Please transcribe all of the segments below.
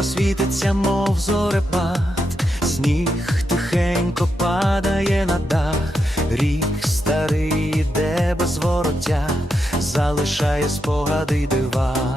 Сонечко світиться, мов зорепад, сніг тихенько падає на дах, рік старий іде без вороття, залишає спогади дива.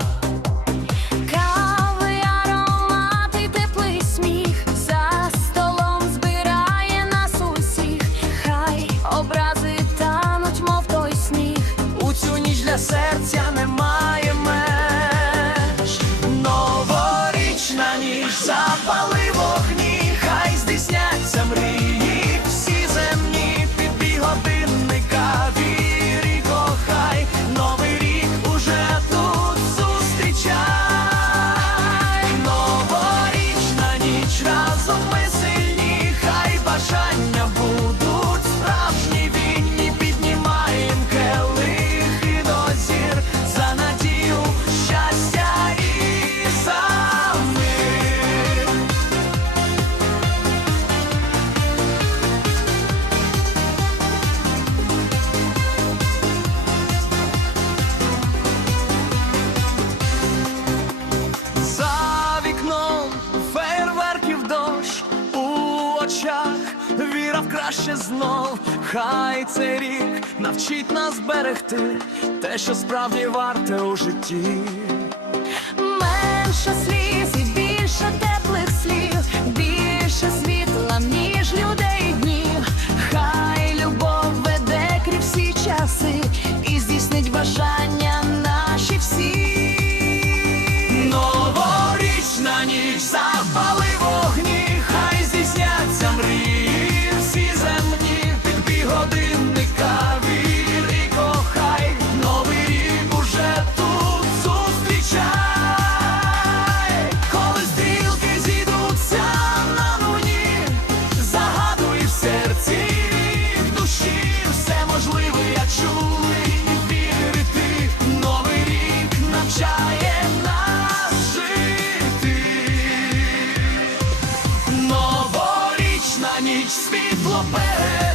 краще знов, хай цей рік навчить нас берегти те, що справді варте у житті. Менше сліз і більше теплих слів, більше світла, ніж людей днів. Хай любов веде крізь всі часи і здійснить бажання наші всі. Новорічна ніч запалива. годинника кохай, новий уже тут зустрічай, коли стрілки зійдуться на луні, загадуй в серці, в душі все можливе, я чули вірити, новий рік навчає нас жити, новорічна ніч світло перед